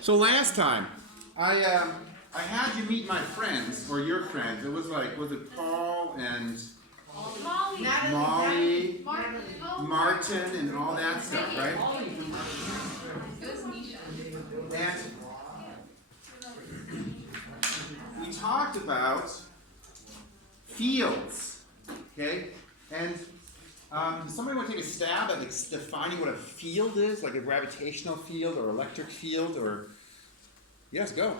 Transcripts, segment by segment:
So last time, I had you meet my friends, or your friends. It was like, was it Paul and Molly, Martin, and all that stuff, right? And we talked about fields, okay? And does somebody want to take a stab at defining what a field is, like a gravitational field or electric field, or yes, go.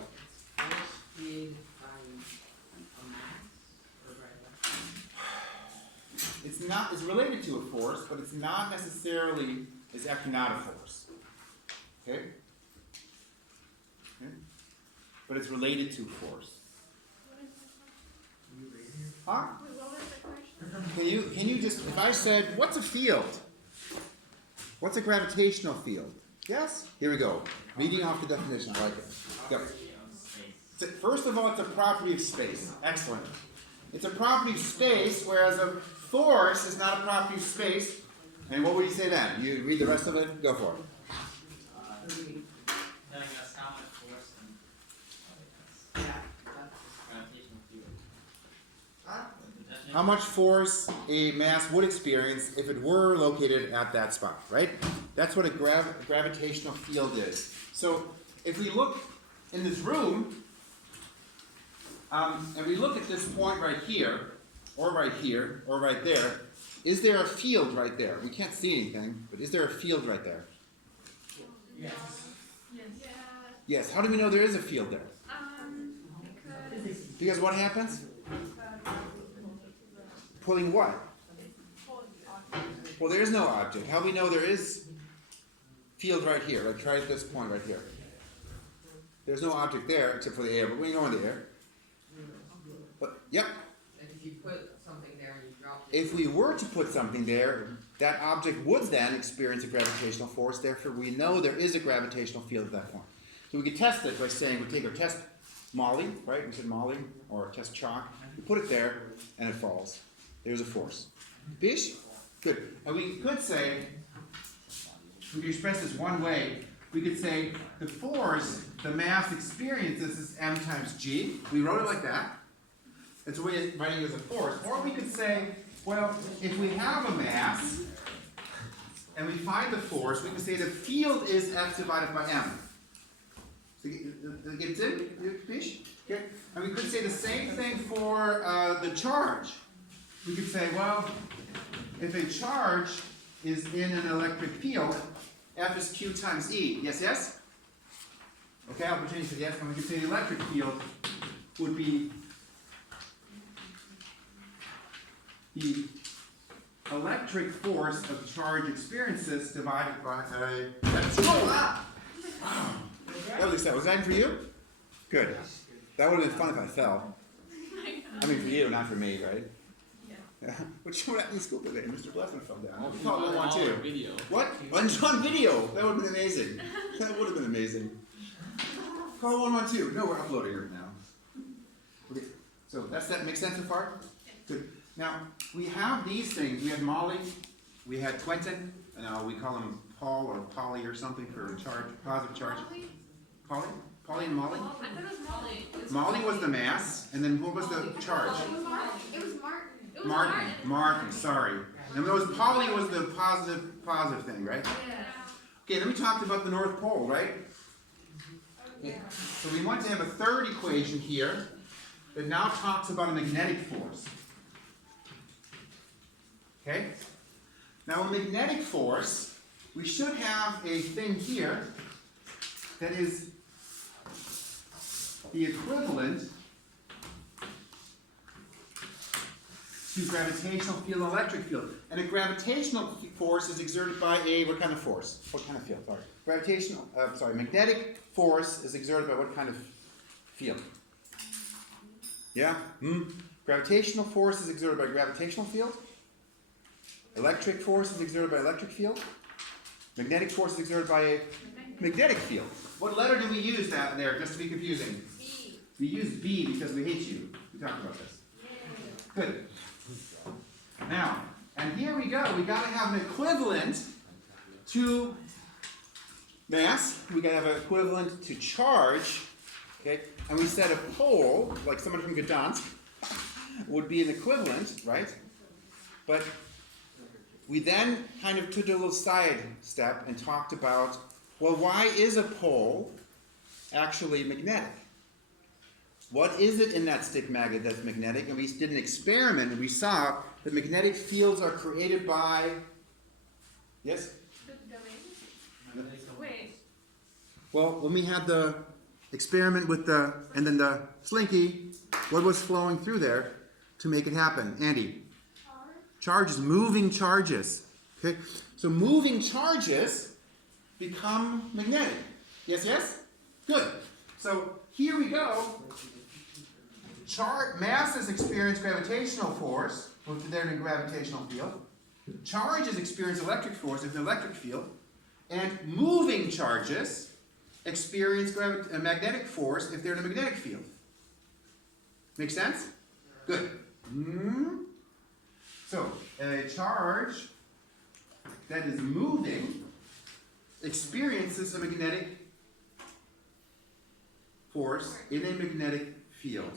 It's not. It's related to a force, but it's not necessarily. It's actually not a force. Okay. But it's related to force. Huh? Can you just, if I said, what's a field? What's a gravitational field? Yes? Here we go. Reading off the definition. I like it. Go. First of all, it's a property of space. Excellent. It's a property of space, whereas a force is not a property of space. And what would you say then? You read the rest of it? Go for it. Telling us how much force and gravitational field. How much force a mass would experience if it were located at that spot, right? That's what a gravitational field is. So if we look in this room, and we look at this point right here, or right there, is there a field right there? We can't see anything, but is there a field right there? Yes. Yes. How do we know there is a field there? Because what happens? Pulling what? Well, there is no object. How do we know there is field right here? Like try at this point right here. There's no object there except for the air, but we know in the air. But yep. Like if you put something there and you drop it. If we were to put something there, that object would then experience a gravitational force. Therefore, we know there is a gravitational field at that point. So we could test it by saying we take our test Molly, right? We said Molly, or test chalk. We put it there, and it falls. There's a force. Bish? Good. And we could say, we could express this one way. We could say the force, the mass experiences is m times g. We wrote it like that. It's a way of writing it as a force. Or we could say, well, if we have a mass, and we find the force, we can say the field is F divided by m. So gets in, Bish? Okay. And we could say the same thing for the charge. We could say, well, if a charge is in an electric field, F is Q times E. Yes, yes? Okay, I'll pretend you said yes, and we could say the electric field would be the electric force of charge experiences divided by that was exciting. Was that for you? Good. That would have been fun if I fell. I mean, for you, not for me, right? Yeah. What you were at in school today? Mr. Blessman fell down. We caught one too. Video. What? On video. That would have been amazing. That would have been amazing. Call 112. No, we're uploading it now. Okay. So that makes sense so far? Good. Now, we have these things. We had Molly. We had Quentin. We call him Paul or Polly or something for charge, positive charge. Polly? Polly and Molly? I thought it was Molly. Molly was the mass, and then what was the charge? It was Martin. It was Martin. It was Martin, sorry. And it was Polly was the positive thing, right? Yeah. Okay, then we talked about the North Pole, right? Okay. So we want to have a third equation here that now talks about a magnetic force. Okay? Now a magnetic force, we should have a thing here that is the equivalent to gravitational field and electric field. And a gravitational force is exerted by a, what kind of force? What kind of field? Sorry. Magnetic force is exerted by what kind of field? Yeah? Gravitational force is exerted by gravitational field. Electric force is exerted by electric field. Magnetic force is exerted by a magnetic field. What letter do we use that there, just to be confusing? B. We use B because we hate you. We talked about this. Yay. Good. Now, and here we go. We got to have an equivalent to mass, we can have an equivalent to charge, okay? And we said a pole, like someone from Gdansk, would be an equivalent, right? But we then kind of took a little side step and talked about, well, why is a pole actually magnetic? What is it in that stick magnet that's magnetic? And we did an experiment and we saw that magnetic fields are created by, yes? Wait. Well, when we had the experiment with the, and then the slinky, what was flowing through there to make it happen? Andy? Charges, moving charges. Okay, so moving charges become magnetic. Yes, yes? Good. So here we go. Masses experience gravitational force if they're in a gravitational field. Charges experience electric force if they're in an electric field. And moving charges experience a magnetic force if they're in a magnetic field. Make sense? Good. So, a charge that is moving experiences a magnetic force in a magnetic field.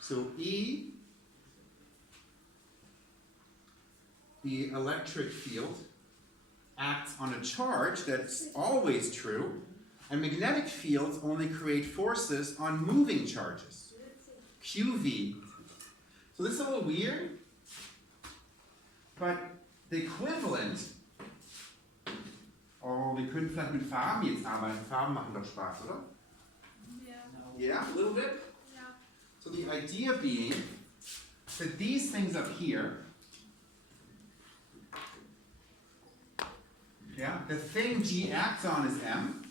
So E, the electric field, acts on a charge that's always true, and magnetic fields only create forces on moving charges. QV. So this is a little weird, but the equivalent, oh, wir können vielleicht mit Farben jetzt arbeiten. Farben machen doch Spaß, oder? Yeah, a little bit? Yeah. So the idea being that these things up here, yeah, the thing G acts on is M,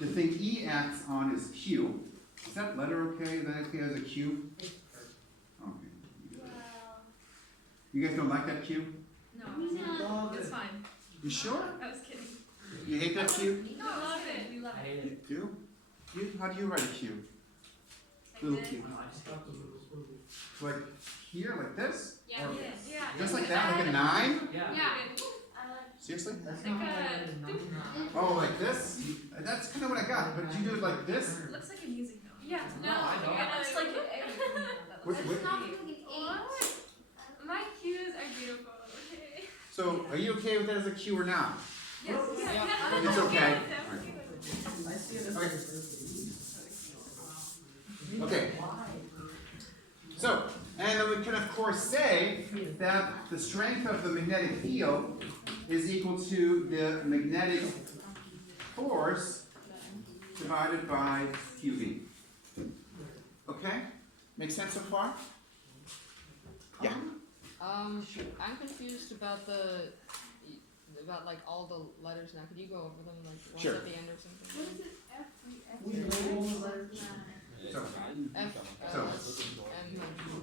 the thing E acts on is Q. Is that letter okay? Is that okay as a Q? Okay. Wow. You guys don't like that Q? No. No. It's fine. You sure? I was kidding. You hate that Q? No, I love it. We love I it. hate it. You do? How do you write a Q? Little Q. Like here, like this? Yeah. Yeah. Just like that, like a 9? Yeah. Yeah. Seriously? That's Like not a- what Oh, like this? That's kind of what I got, but you do it like this? It looks like a music note. Yeah. No, I don't. It looks like What- what- What? My cues are beautiful. Okay. So, are you okay with that as a Q or not? Yes. Yeah. It's okay. I see it as Okay. So, and then we can of course say that the strength of the magnetic field is equal to the magnetic force divided by QV. Okay? Make sense so far? Yeah. I'm confused about about like all the letters now. Could you go over them like once Sure. at the end or something? So, F, So. S, M,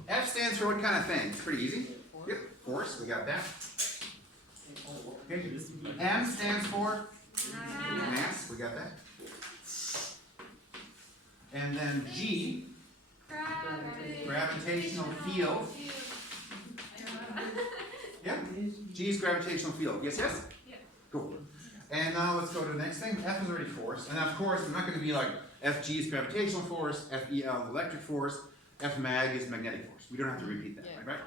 F stands for what kind of thing? Pretty easy. four. Yep, force, we got that. Okay. M stands for mass, we got that. And then G, gravitational field. Yeah, G is gravitational field. Yes, yes? Yeah. Cool. And now let's go to the next thing. F is already force. And of course, I'm not going to be like Fg is gravitational force, Fel electric force, F mag is magnetic force. We don't have to repeat that, Yeah. right?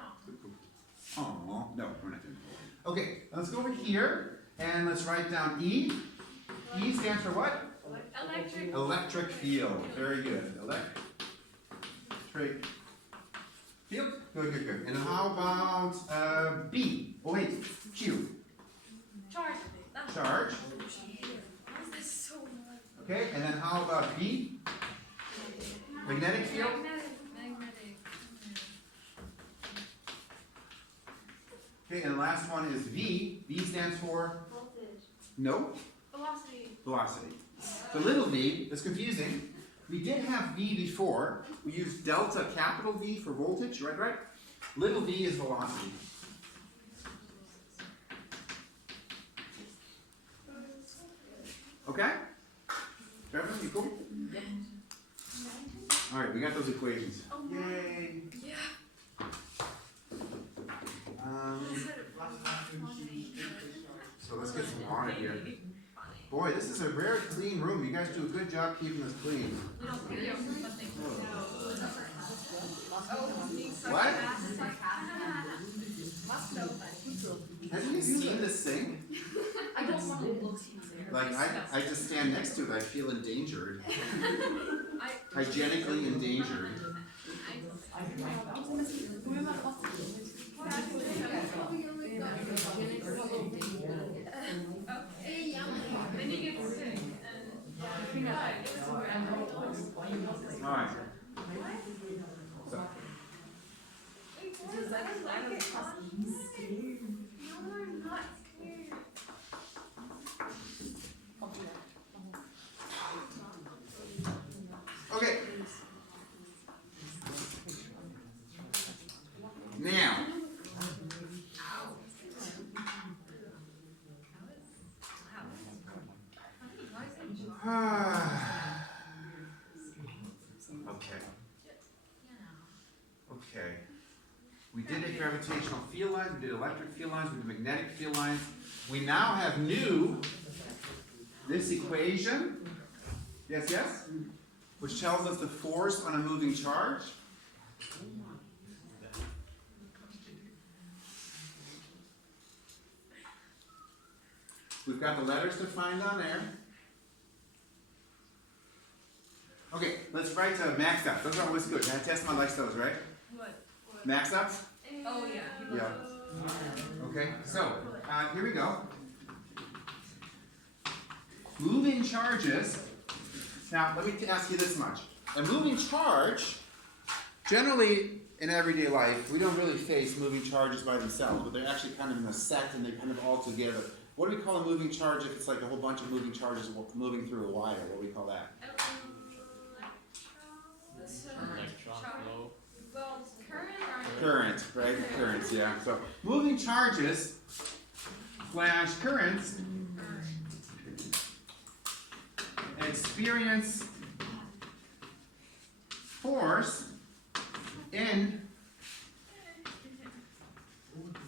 Oh, no, we're not doing it. Okay, let's go over here and let's write down E. E stands for what? Electric. Electric field. Very good. Electric field. Good, good, good. And how about B? Oh wait, Q. Charge. Charge. Why is this so much? Okay, and then how about B? Magnetic field. Magnetic. Okay, and the last one is V. V stands for no Velocity. velocity. So little v is confusing. We did have V before. We used delta capital V for voltage, right? Right. Little v is velocity. Okay? Trevor, you cool? Yeah. Alright, we got those equations. Yay! Yeah. So let's get some water here. Boy, this is a very clean room. You guys do a good job keeping this clean. We don't think of something. What? Must know, but Have you seen this thing? I don't want it looks easier. Like, I just stand next to it, I feel endangered. Hygienically endangered. Then you get sick. Alright. So, okay. Now. Okay. Okay. We did a gravitational field lines, we did electric field lines, we did magnetic field lines. We now have new this equation. Yes, yes? Which tells us the force on a moving charge. We've got the letters to find on there. Okay, let's write max ups. Those are always good. I test my likes those, right? What? Max ups? Oh, yeah. Yeah. Okay, so here we go. Moving charges. Now, let me ask you this much. A moving charge, generally in everyday life, we don't really face moving charges by themselves, but they're actually kind of in a set and they're kind of all together. What do we call a moving charge if it's like a whole bunch of moving charges moving through a wire? What do we call that? Well, current. Current, right? Currents, yeah. So moving charges slash currents experience force in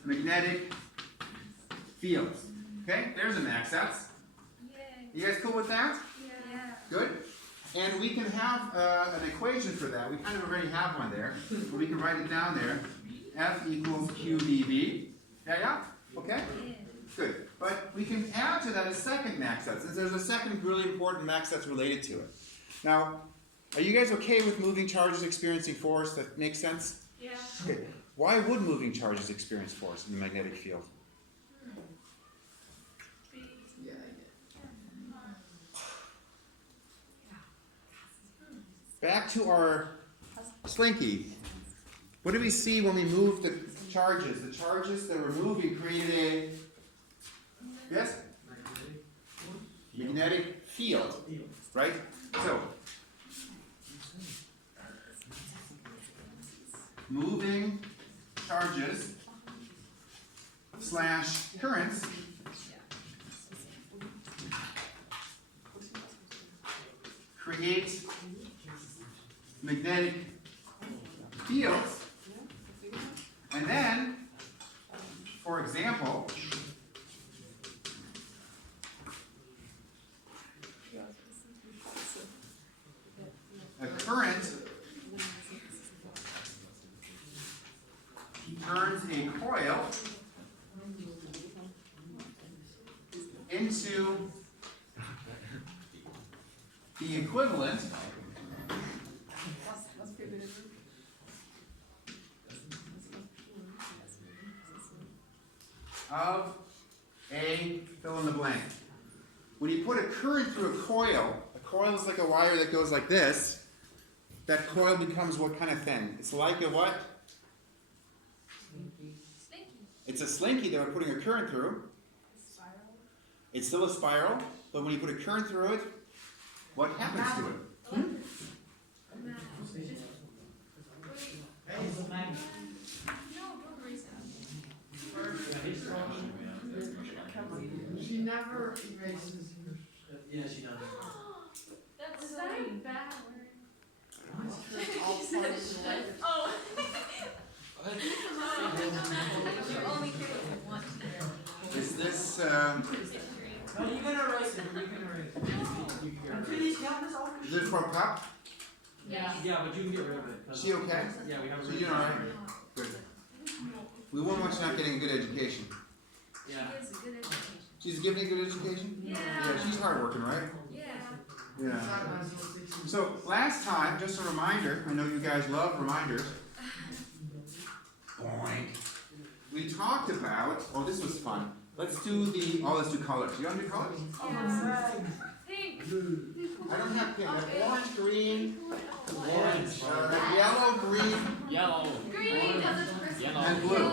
magnetic fields. Okay, there's a max ups. You guys cool with that? Yeah. Good. And we can have an equation for that. We kind of already have one there. But we can write it down there. F equals QdV. Yeah? Okay? Good. But we can add to that a second max set, since there's a second really important max that's related to it. Now, are you guys okay with moving charges experiencing force? That makes sense? Yeah. Okay. Why would moving charges experience force in the magnetic field? Back to our slinky. What do we see when we move the charges? The charges that we're moving created a, yes? Magnetic field, right? So, moving charges slash currents create magnetic fields, and then, for example, a current turns a coil into the equivalent of a fill in the blank. When you put a current through a coil is like a wire that goes like this. That coil becomes what kind of thing? It's like a what? Slinky. It's a slinky that we're putting a current through. Spiral. It's still a spiral, but when you put a current through it, what happens to it? No, don't raise She never erases her. Yeah, she does. That's so bad word. All parts of life. Oh. You only hear what you want to hear. Is this, No, you can erase it. You can Is it for a cup? Yeah. Yeah, but you can get rid of it. Is she okay? Yeah, we have. So you're alright? Good. We wouldn't want you not getting a good education. Yeah. It's a good education. She's giving a good education? Yeah. Yeah, she's hardworking, right? Yeah. Yeah. So last time, just a reminder, I know you guys love reminders. Boing. We talked about, oh this was fun. Let's do colors. You wanna do colors? Pink. I don't have pink, I have orange, green, Orange. yellow, green, Yellow. Green. Yellow. and blue.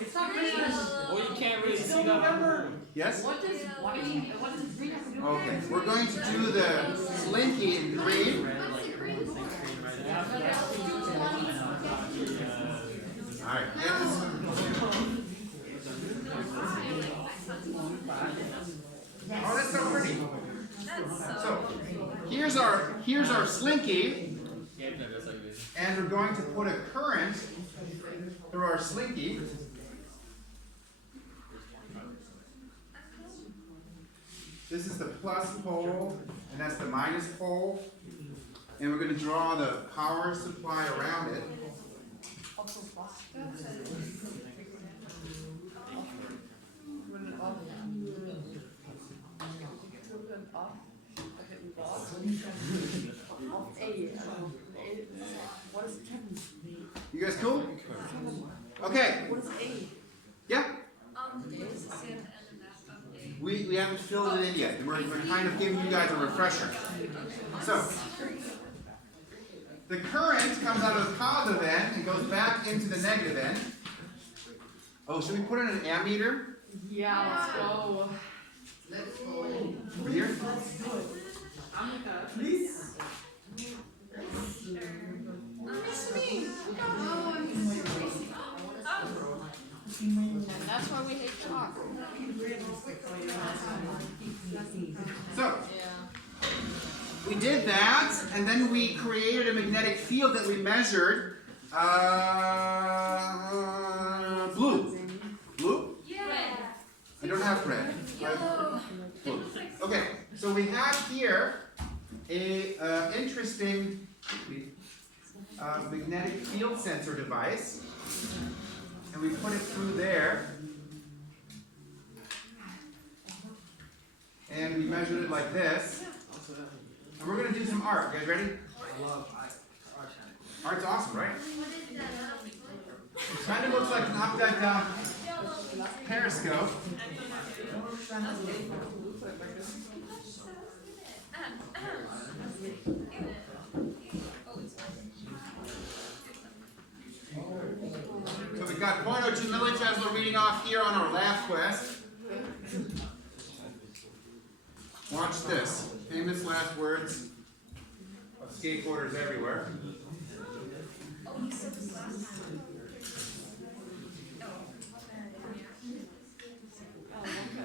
It's not green. Oh, you can't really see that on the board. Yes? What does green have to do with Okay, we're going to do the slinky in green. Red, like, green right after. Alright, oh, that's so pretty. So, here's our slinky, Yeah, no, that's like this. and we're going to put a current through our slinky. This is the plus pole, and that's the minus pole. And we're going to draw the power supply around it. You guys cool? Okay. Yeah? We haven't filled it in yet. We're kind of giving you guys a refresher. So, the current comes out of the positive end and goes back into the negative end. Oh, should we put in an ammeter? Yeah, let's go. Let's go. Over here? Please. And that's why we hate chalk. So, Yeah. we did that, and then we created a magnetic field that we measured. Blue. Blue? Yeah. I don't have red. Yellow. Blue. Okay, so we have here a interesting magnetic field sensor device, and we put it through there, and we measured it like this, and we're going to do some art. You guys ready? Art's awesome, right? Kind of looks like an upside-down periscope. So we've got 0.02 millitesla reading off here on our lab quest. Watch this. Famous last words of skateboarders everywhere.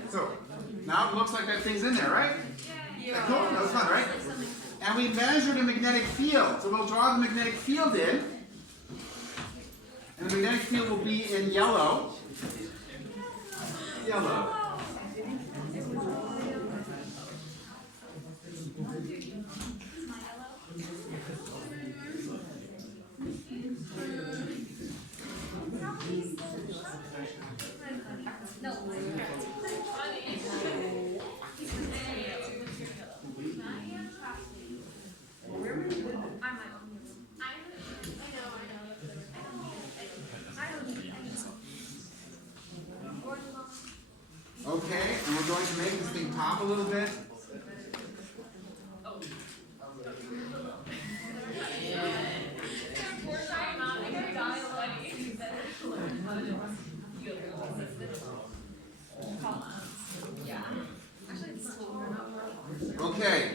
So, now it looks like that thing's in there, right? Yeah. Cool? That was fun, right? And we measured a magnetic field. So we'll draw the magnetic field in. And the magnetic field will be in yellow. Yellow. Okay, and we're going to make this thing pop a little bit. Okay.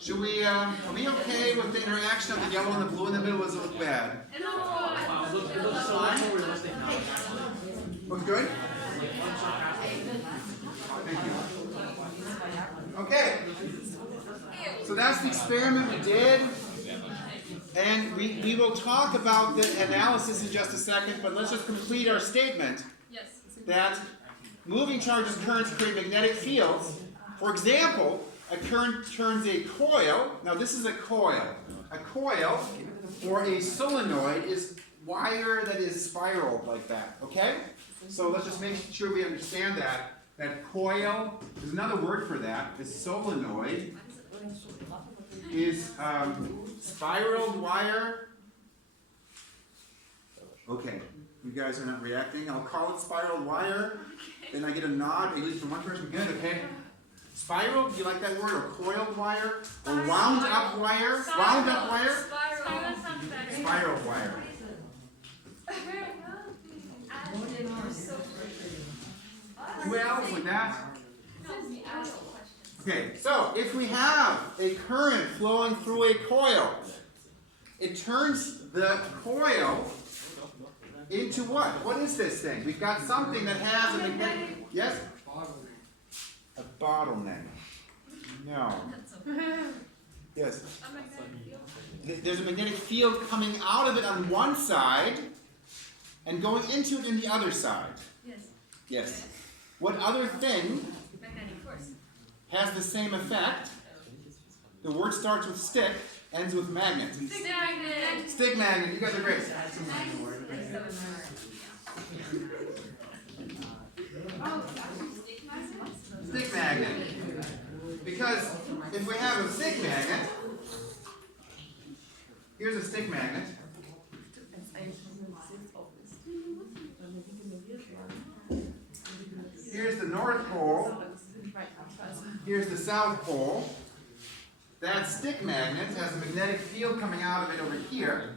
Should we, are we okay with the interaction of the yellow and the blue in the middle? Does it look bad? Wow, it looks so much more realistic now. Looks good? Thank you. Okay. So that's the experiment we did. And we will talk about the analysis in just a second, but let's just complete our statement that moving charges and currents create magnetic fields. For example, a current turns a coil. Now this is a coil. A coil or a solenoid is wire that is spiraled like that. Okay? So let's just make sure we understand that. That coil, there's another word for that. The solenoid is spiraled wire. Okay, you guys are not reacting. I'll call it spiraled wire. Then I get a nod, at least from one person. Good, okay? Spiraled, do you like that word? Or coiled wire? Or wound up wire? Wound up wire? Spiral sounds better. Spiraled wire. Who else with that? Okay, so if we have a current flowing through a coil, it turns the coil into what? What is this thing? We've got something that has a magnetic. Yes? A bottleneck. No. Yes. There's a magnetic field coming out of it on one side and going into it in the other side. Yes. Yes. What other thing Magnetic force. has the same effect? The word starts with stick, ends with magnet. Stick magnet. Stick magnet, you guys are great. Stick magnet. Because if we have a stick magnet, here's a stick magnet. Here's the North Pole. Here's the South Pole. That stick magnet has a magnetic field coming out of it over here.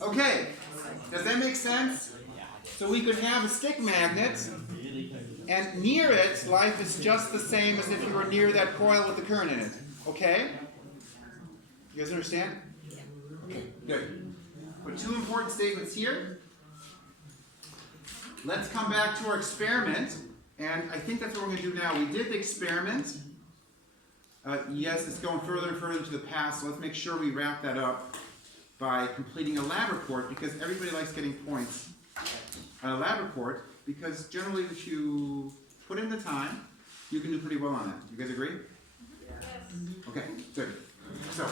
Okay, does that make sense? So we could have a stick magnet, and near it, life is just the same as if you were near that coil with the current in it. Okay? You guys understand? Okay, good. But two important statements here. Let's come back to our experiment, and I think that's what we're going to do now. We did the experiment. Yes, it's going further and further to the past, so let's make sure we wrap that up by completing a lab report, because everybody likes getting points on a lab report, because generally if you put in the time, you can do pretty well on it. You guys agree? Yes. Okay, good. So,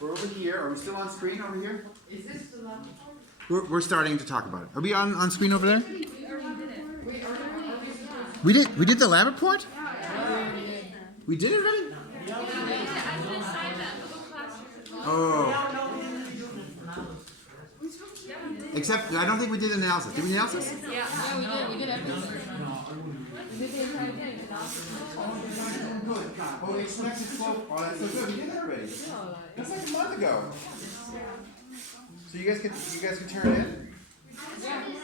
we're over here. Are we still on screen over here? Is this the last We're starting to talk about it. Are we on screen over there? We already did it. We did the lab report? We did it already? I didn't sign that little classroom. Oh. Except, I don't think we did analysis. Did we analysis? Yeah, we did everything. We did the entire thing. Oh, expected slope. Oh, that's so good. We did that already. That's like a month ago. So you guys could turn it in?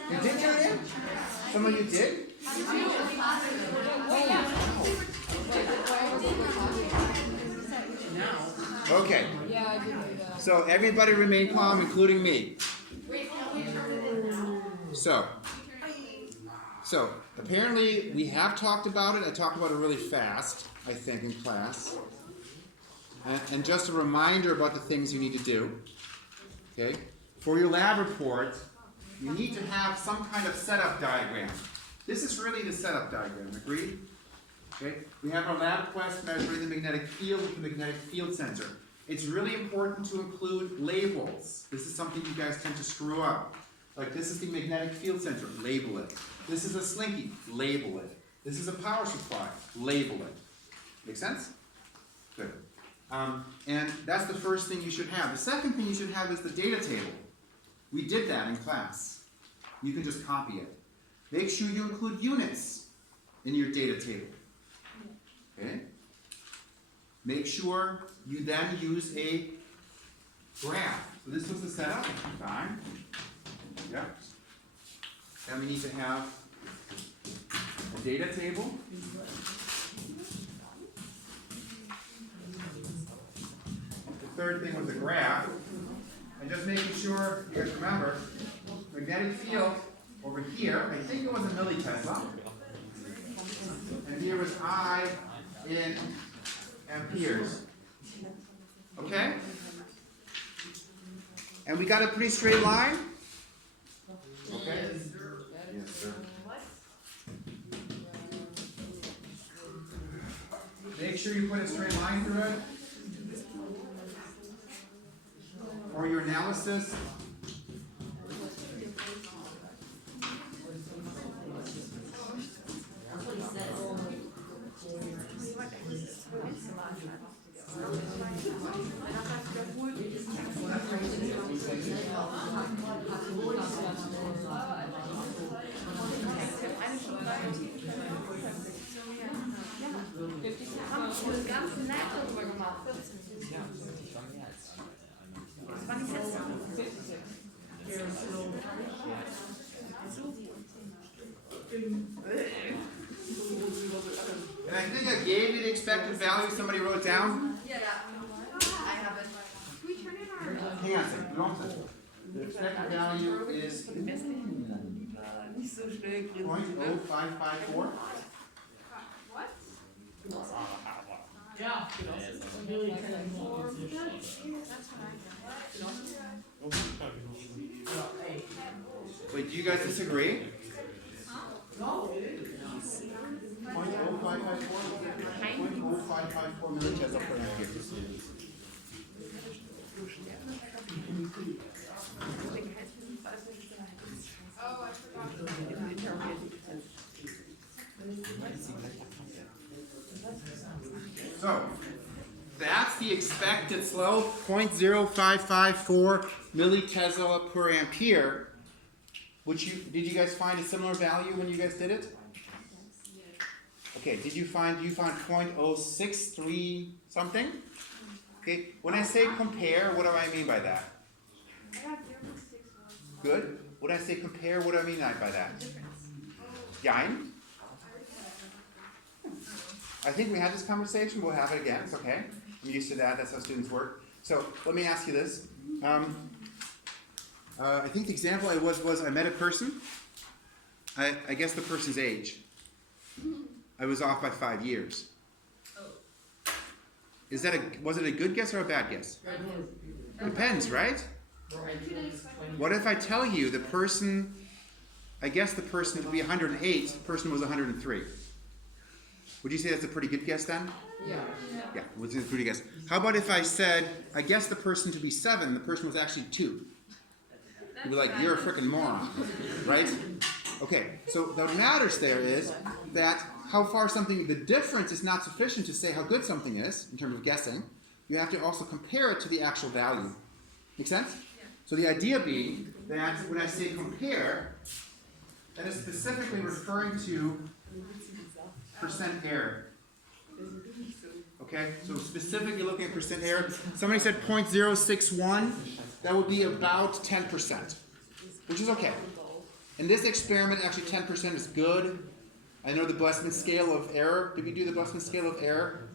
You did turn it in? Some of you did? Okay. Yeah, I did do that. So everybody remain calm, including me. So apparently we have talked about it. I talked about it really fast, I think, in class. And just a reminder about the things you need to do. Okay? For your lab report, you need to have some kind of setup diagram. This is really the setup diagram, agreed? Okay? We have our lab quest measuring the magnetic field with the magnetic field sensor. It's really important to include labels. This is something you guys tend to screw up. Like, this is the magnetic field sensor, label it. This is a slinky, label it. This is a power supply, label it. Make sense? Good. And that's the first thing you should have. The second thing you should have is the data table. We did that in class. You can just copy it. Make sure you include units in your data table. Okay? Make sure you then use a graph. So this was the setup. Fine. Yep. Then we need to have a data table. The third thing was a graph. And just making sure you guys remember, magnetic field over here, I think it was a millitesla. And here was I in amperes. Okay? And we got a pretty straight line? Okay? Yes, sir. Make sure you put a straight line through it. For your analysis. Das ganze Netz darüber gemacht. Das war nicht jetzt. And I think I gave you the expected value somebody wrote down. Yeah, I have it. Can we turn it on? Hang on a second. You don't have to. The expected value is 0.0554. Ja, Wait, do you guys disagree? 0.0554? 0.0554 millitesla per ampere. So, that's the expected slope, 0.0554 millitesla per ampere. Did you guys find a similar value when you guys did it? Okay, did you find 0.063 something? Okay, when I say compare, what do I mean by that? I got 0.61. Good. When I say compare, what do I mean by that? Yein? I think we had this conversation. We'll have it again. It's okay. I'm used to that. That's how students work. So let me ask you this. I think the example I was I met a person. I guess the person's age. I was off by 5 years. Was it a good guess or a bad guess? Depends, right? What if I tell you the person, I guess the person to be 108, the person was 103? Would you say that's a pretty good guess then? Yeah. Yeah, it was a pretty guess. How about if I said, I guess the person to be 7, the person was actually 2? You'd be like, you're a freaking moron, right? Okay, so what matters there is that how far something, the difference is not sufficient to say how good something is in terms of guessing. You have to also compare it to the actual value. Make sense? Yeah. So the idea being that when I say compare, that is specifically referring to percent error. Okay, so specifically looking at percent error. Somebody said 0.061. That would be about 10%, which is okay. In this experiment, actually 10% is good. I know the Blessman scale of error. Did we do the Blessman scale of error?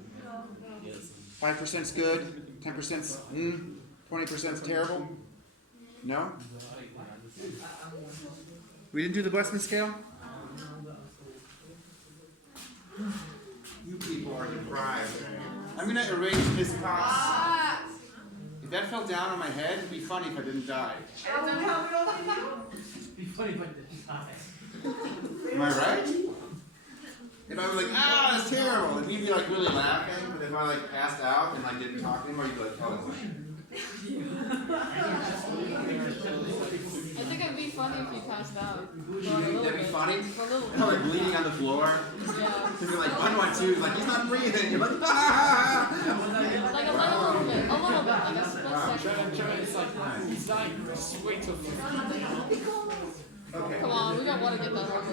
5% is good. 10% is 20% is terrible. No? We didn't do the Blessman scale? You people are deprived. I'm going to erase Miss Cox. If that fell down on my head, it'd be funny if I didn't die. be funny if I didn't die. Am I right? If I was like, that's terrible, and you'd be like really laughing, but if I like passed out and like didn't talk anymore, you'd be like, oh, it's I think it'd be funny if you passed out. That'd be funny? For a little And I'm like bleeding on the floor. Yeah. So you're like, 1, 1, 2, like he's not breathing. You're like, Like a little bit, like a split second. It's like, he's dying, just wait till Okay. Come on, we don't want to get that wrong.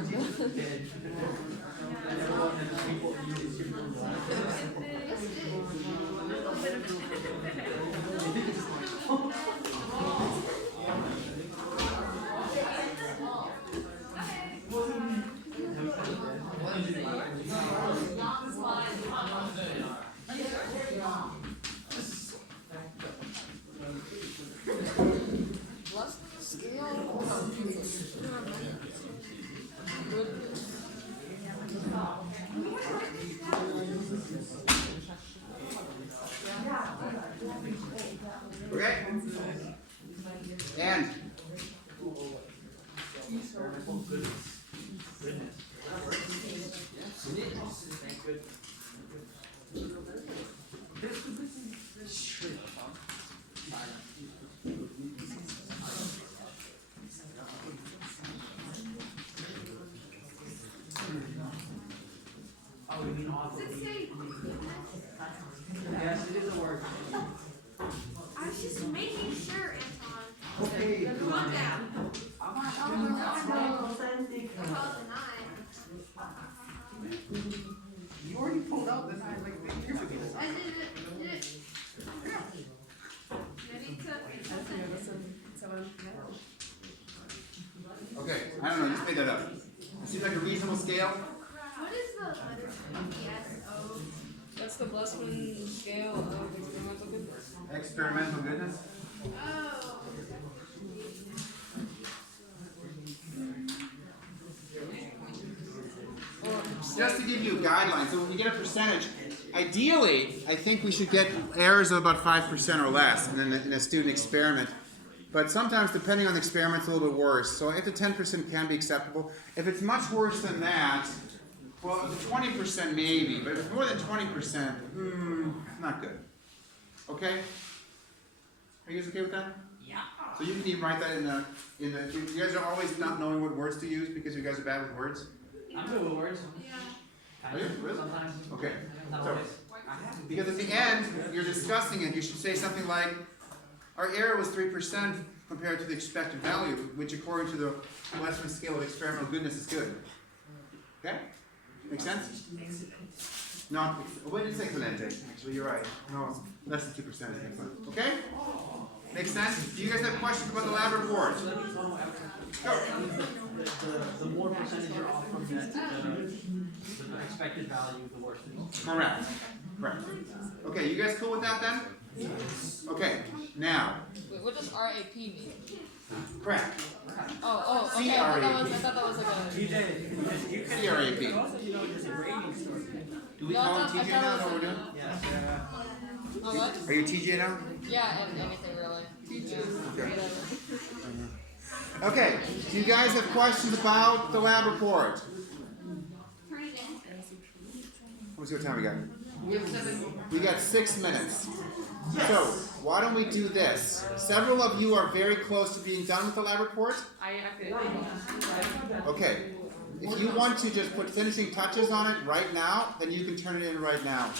Okay? And Oh, you mean off? Does it say Yes, it is a word. I was just making sure, Anton. okay. Calm down. Oh, You already pulled out this like years ago. I did it. Ready to Okay, I don't know, just made that up. Seems like a reasonable scale. What is the letter ESO? That's the Blessman scale of experimental goodness. Experimental goodness. Oh. Just to give you a guideline, so when we get a percentage, ideally, I think we should get errors of about 5% or less in a student experiment. But sometimes, depending on the experiment, it's a little bit worse. So if the 10% can be acceptable. If it's much worse than that, well, the 20% maybe. But if it's more than 20%, not good. Okay? Are you guys okay with that? Yeah. So you can even write that in the, you guys are always not knowing what words to use because you guys are bad with words? I'm good with words. Are you? Really? Sometimes. Okay. Not So, always. because at the end, you're discussing it, you should say something like, our error was 3% compared to the expected value, which according to the Western scale of experimental goodness is good. Okay? Make sense? No, what did you say, Valente? Actually, you're right. No, less than 2% is excellent. Okay? Makes sense? Do you guys have questions about the lab report? Go. The more percentage you're off from the expected value, the worse it is. Correct. Correct. Okay, you guys cool with that then? Okay, now. Wait, what does RAP mean? Correct. Oh, okay. CRAP. I thought that was like a. CRAP. Do we call him TJ now? Is that what we're doing? Oh, what? Are you TJ now? Yeah, anything really. Yeah, Okay. whatever. Okay, do you guys have questions about the lab report? Turn it in. Let me see what time we got. We got 6 minutes. So, why don't we do this? Several of you are very close to being done with the lab report. Okay. If you want to just put finishing touches on it right now, then you can turn it in right now.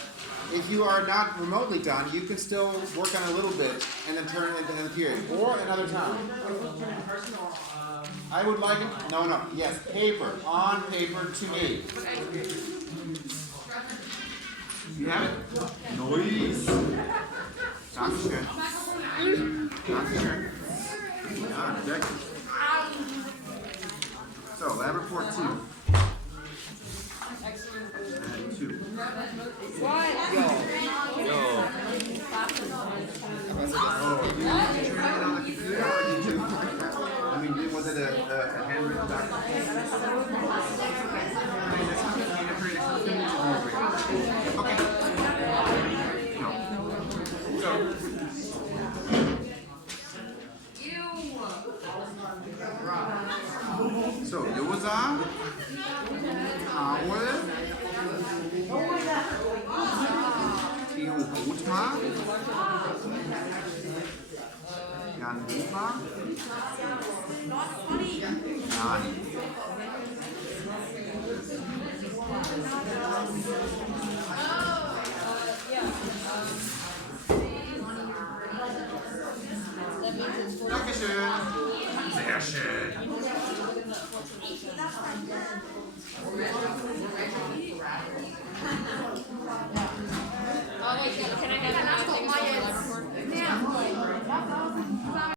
If you are not remotely done, you can still work on it a little bit and then turn it into the end of the period. Or another time. I would like it. No. Yes, paper. On paper to me. You have it? Noise. Dankeschön. Dankeschön. Ja, perfekt. So, lab report 2. And 2. What? Yo. Oh, did you train it on the computer or did you? I mean, was it a handwritten document? Okay. No. So, Yoza, Paul, Theo Bothma, Jan Hofer, Jani. That means it's 40. Dankeschön. Sehr schön.